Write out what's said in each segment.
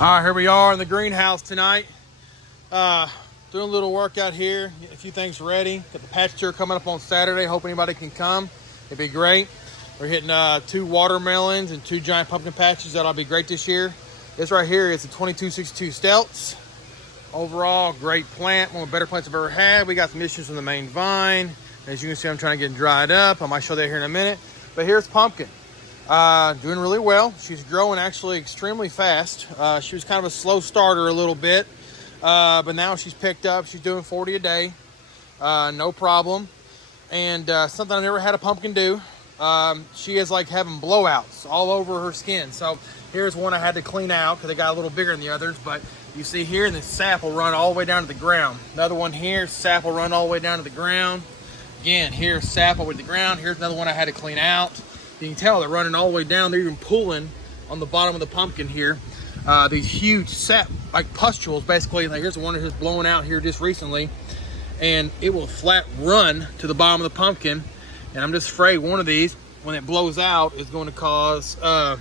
All right, here we are in the greenhouse tonight. Doing a little work out here, getting a few things ready. Got the patch tour coming up on Saturday. Hope anybody can come. It'd be great. We're hitting 2 watermelons and 2 giant pumpkin patches. That'll be great this year. This right here is a 2262 Stelz. Overall, great plant. One of the better plants I've ever had. We got some issues from the main vine. As you can see, I'm trying to get dried up. I might show that here in a minute. But here's Pumpkin. Doing really well. She's growing actually extremely fast. She was kind of a slow starter a little bit, but now she's picked up. She's doing 40 a day, no problem. And something I never had a pumpkin do, she is like having blowouts all over her skin. So here's one I had to clean out because they got a little bigger than the others, but you see here, and the sap will run all the way down to the ground. Another one here, sap will run all the way down to the ground. Again, here's sap over the ground. Here's another one I had to clean out. You can tell they're running all the way down. They're even pulling on the bottom of the pumpkin here. These huge sap, like pustules, basically. Like here's one that's blowing out here just recently. And it will flat run to the bottom of the pumpkin. And I'm just afraid one of these, when it blows out, is going to cause an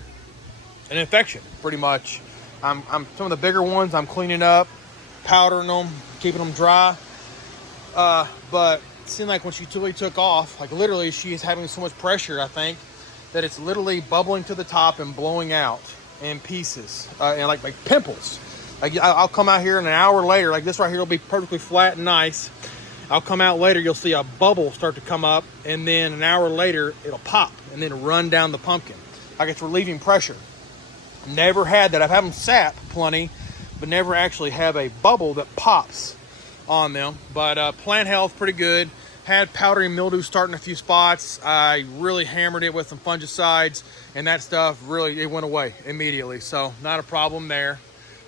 infection, pretty much. Some of the bigger ones I'm cleaning up, powdering them, keeping them dry. But it seemed like when she totally took off, like literally she is having so much pressure, I think, that it's literally bubbling to the top and blowing out in pieces, and like pimples. Like I'll come out here and an hour later, like this right here will be perfectly flat and nice. I'll come out later, you'll see a bubble start to come up, and then an hour later it'll pop and then run down the pumpkin like it's relieving pressure. Never had that. I've had them sap plenty, but never actually have a bubble that pops on them. But plant health pretty good. Had powdery mildew starting a few spots. I really hammered it with some fungicides, and that stuff really, it went away immediately. So not a problem there.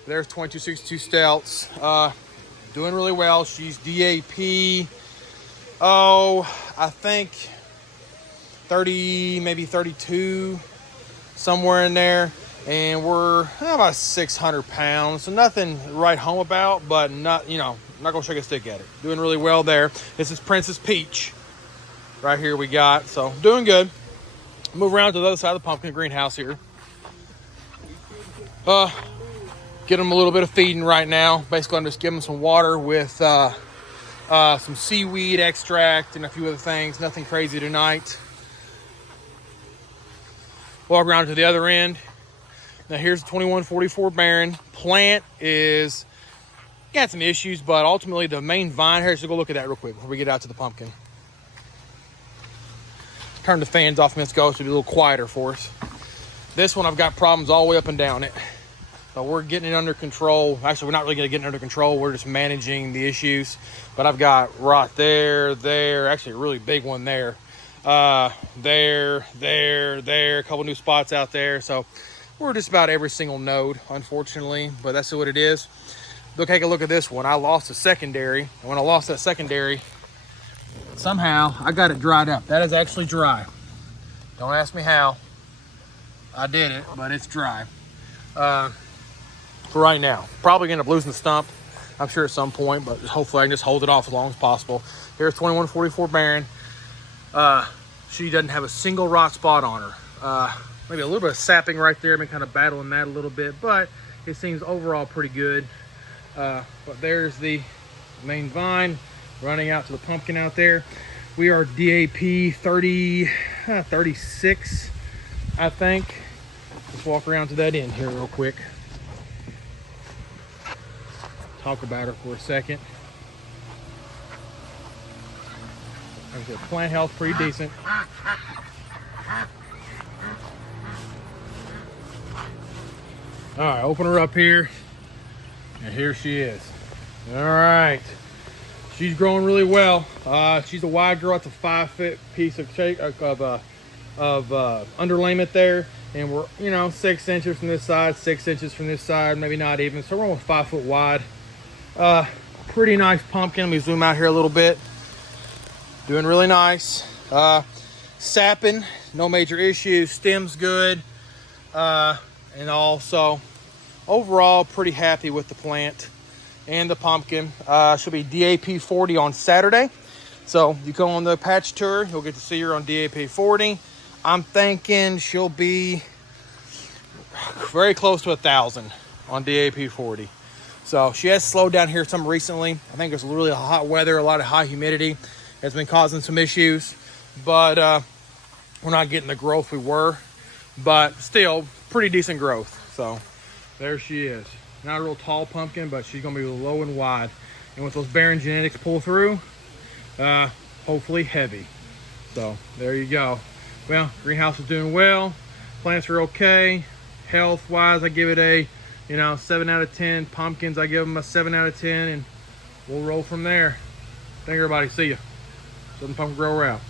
There's 2262 Stelz. Doing really well. She's DAP. I think 30, maybe 32, somewhere in there. And we're about 600 pounds. So nothing to write home about, but not, I'm not gonna shake a stick at it. Doing really well there. This is Princess Peach right here we got. So doing good. Move around to the other side of the pumpkin greenhouse here. Get them a little bit of feeding right now. Basically, I'm just giving them some water with some seaweed extract and a few other things. Nothing crazy tonight. Walk around to the other end. Now here's the 2144 Baron. Plant is got some issues, but ultimately the main vine here, so go look at that real quick before we get out to the pumpkin. Turn the fans off, let's go, so it'll be a little quieter for us. This one I've got problems all the way up and down it. But we're getting it under control. Actually, we're not really gonna get it under control. We're just managing the issues. But I've got rot there, actually a really big one there. There, a couple new spots out there. So we're just about every single node, unfortunately, but that's what it is. Look, take a look at this one. I lost a secondary, and when I lost that secondary, somehow I got it dried up. That is actually dry. Don't ask me how. I did it, but it's dry. For right now. Probably gonna end up losing the stump, I'm sure at some point, but hopefully I can just hold it off as long as possible. Here's 2144 Baron. She doesn't have a single rot spot on her. Maybe a little bit of sapping right there. I've been kind of battling that a little bit, but it seems overall pretty good. But there's the main vine running out to the pumpkin out there. We are DAP 36, I think. Let's walk around to that end here real quick. Talk about her for a second. Like I said, plant health pretty decent. All right, open her up here. And here she is. All right. She's growing really well. She's a wide girl. It's a 5-foot piece of underlayment there. And we're, 6 inches from this side, 6 inches from this side, maybe not even. So we're almost 5 foot wide. Pretty nice pumpkin. Let me zoom out here a little bit. Doing really nice. Sapping, no major issues. Stem's good. And also, overall, pretty happy with the plant and the pumpkin. She'll be DAP 40 on Saturday. So you go on the patch tour, you'll get to see her on DAP 40. I'm thinking she'll be very close to 1,000 on DAP 40. So she has slowed down here some recently. I think it's really hot weather, a lot of high humidity has been causing some issues, but we're not getting the growth we were, but still pretty decent growth. So there she is. Not a real tall pumpkin, but she's gonna be low and wide. And with those Barron genetics pull through, hopefully heavy. So there you go. Well, greenhouse is doing well. Plants are okay. Health wise, I give it a 7 out of 10. Pumpkins, I give them a 7 out of 10, and we'll roll from there. Thank everybody. See ya. Southern Pumpkin Grower out.